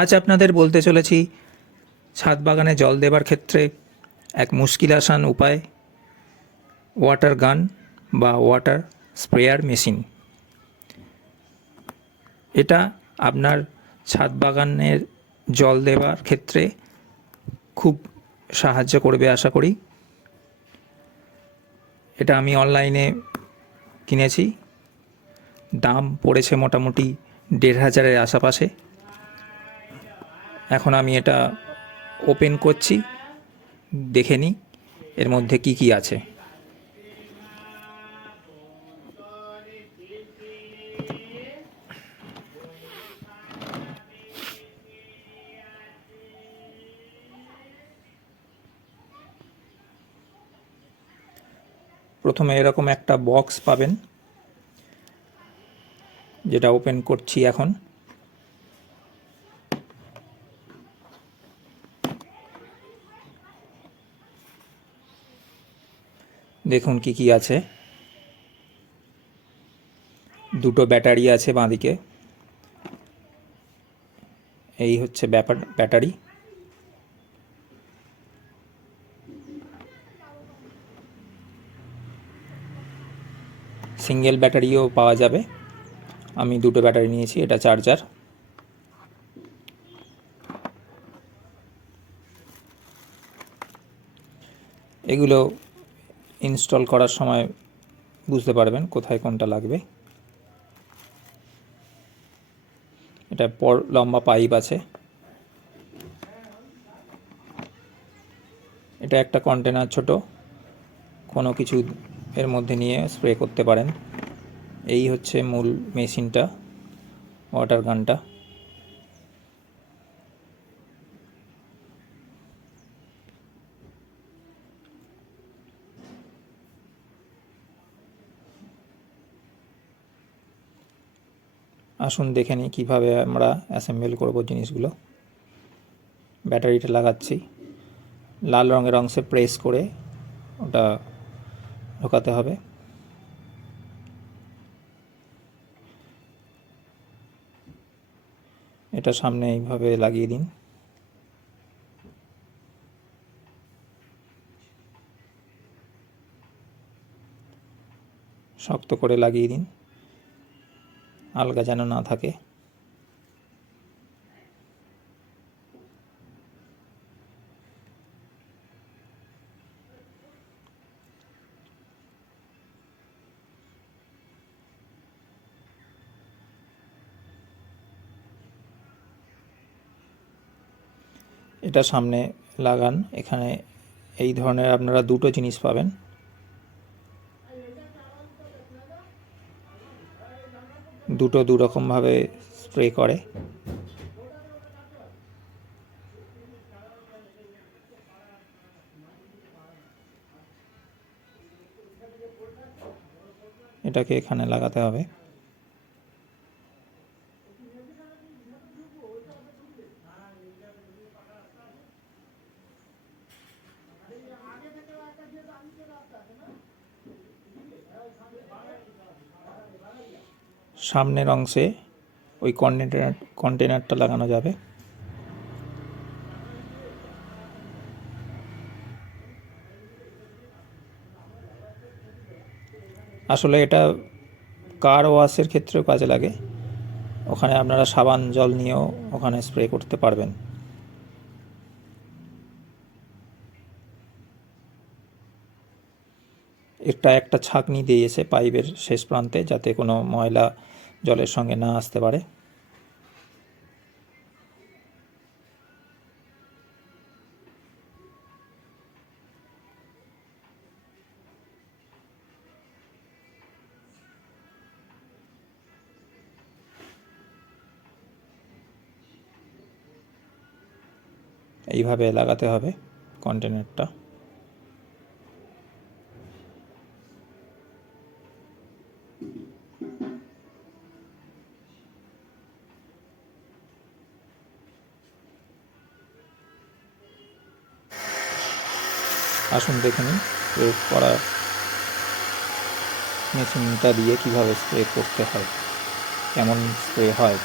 আজ আপনাদের বলতে চলেছি ছাদ বাগানে জল দেবার ক্ষেত্রে এক মুশকিল আসান উপায়, ওয়াটার গান বা ওয়াটার স্প্রেয়ার মেশিন। এটা আপনার ছাদ বাগানের জল দেবার ক্ষেত্রে খুব সাহায্য করবে আশা করি। এটা আমি অনলাইনে কিনেছি, দাম পড়েছে মোটামুটি ১,৫০০-এর আশেপাশে। এখন আমি এটা ওপেন করছি, দেখে নিই এর মধ্যে কি কি আছে। প্রথমে এরকম একটা বক্স পাবেন, যেটা ওপেন করছি এখন। দেখুন কি কি আছে। দুটো ব্যাটারি আছে বাঁদিকে, এই হচ্ছে ব্যাটারি। সিঙ্গেল ব্যাটারিও পাওয়া যাবে, আমি দুটো ব্যাটারি নিয়েছি। এটা চার্জার। এগুলো ইনস্টল করার সময় বুঝতে পারবেন কোথায় কোনটা লাগবে। এটা লম্বা পাইপ আছে। এটা একটা কন্টেনার, ছোট, কোনো কিছু এর মধ্যে নিয়ে স্প্রে করতে পারেন। এই হচ্ছে মূল মেশিনটা, ওয়াটার গানটা। আসুন দেখে নিই কীভাবে আমরা অ্যাসেম্বল করব জিনিসগুলো। ব্যাটারিটা লাগাচ্ছি, লাল রঙের অংশে প্রেস করে ওটা ঢোকাতে হবে। এটা সামনে এইভাবে লাগিয়ে দিন। শক্ত করে লাগিয়ে দিন, আলগা যেন না থাকে। এটা সামনে লাগান। এখানে এই ধরনের আপনারা দুটো জিনিস পাবেন। দুটো দুরকমভাবে স্প্রে করে। এটাকে এখানে লাগাতে হবে। সামনের অংশে ওই কন্টেনারটা লাগানো যাবে। আসলে এটা কার ওয়াশের ক্ষেত্রেও কাজে লাগে। ওখানে আপনারা সাবান জল নিয়েও ওখানে স্প্রে করতে পারবেন। এটা একটা ছাঁকনি দিয়েছে পাইপের শেষ প্রান্তে, যাতে কোনো ময়লা জলের সঙ্গে না আসতে পারে। এইভাবে লাগাতে হবে কন্টেনারটা। আসুন দেখে নিন স্প্রে করা মেশিনটা দিয়ে কীভাবে স্প্রে করতে হয়, কেমন স্প্রে হয়।